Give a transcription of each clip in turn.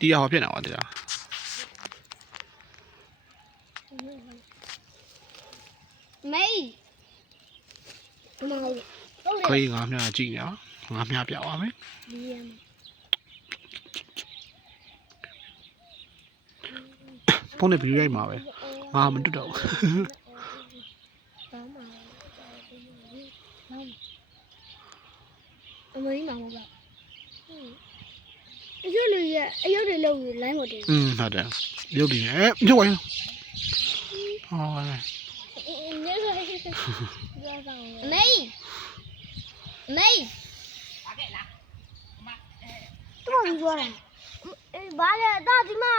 တီးရဟောဖြစ်နေပါတရားမေးခေးငါးမြကြည့်နော်ငါးမြပြပါမယ်ဖုန်းနဲ့ဗီဒီယိုရိုက်မှာပဲငါမတွတ်တော့အမေးမှာမဟုတ်ပါအရွက်တွေအရွက်တွေလောက်လိုင်းမတင်ဟုတ်တယ်ရုပ်တည်နေရုပ်ဝိုင်းဟောမေးဘာခဲ့လားတော့ပြီးသွားတယ်ဘာလဲတာဒီမှာ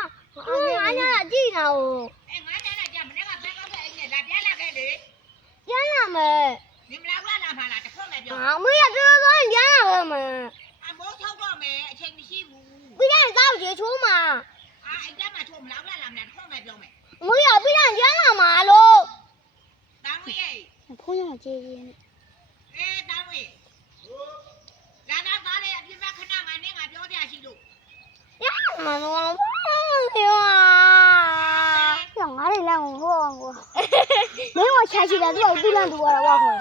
ငါညာကြည့်နေတာကိုငါညာကြမနေ့ကဘယ်ကောက်ခဲ့အိမ်နဲ့လာပြန်လာခဲ့လေပြန်လာမယ်မင်းမလာဘူးလားမလားတစ်ခွက်ပဲပြောအမေရပြောသွားရင်ပြန်လာပဲမအမိုးထုတ်တော့မယ်အချိန်မရှိဘူးပြီးရင်တောက်ရေချိုးမှာအဲ့ကြမှာထုတ်မလားလားတစ်ခွက်ပဲပြောမယ်အမေရပြီးရင်ပြန်လာမှာလို့တောင်းဝေးဖုန်းရကြေးကြီးတောင်းဝေးလာတော့သားလေအပြစ်မဲ့ခဏငါနဲ့ငါပြောပြရှိလို့ရမှာတော့ပြောငါလည်းလည်းဟိုမင်းကချာချီတယ်သူ့ကိုလန့်သူရတာကွာခေါ်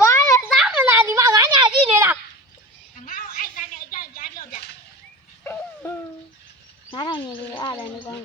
ဘာလဲစားမလားဒီမှာငါညာကြည့်နေလားငါအဲ့ကနေအကြိုက်ကြားပြောပြငါတော့နေလို့အားလည်းနေကောင်း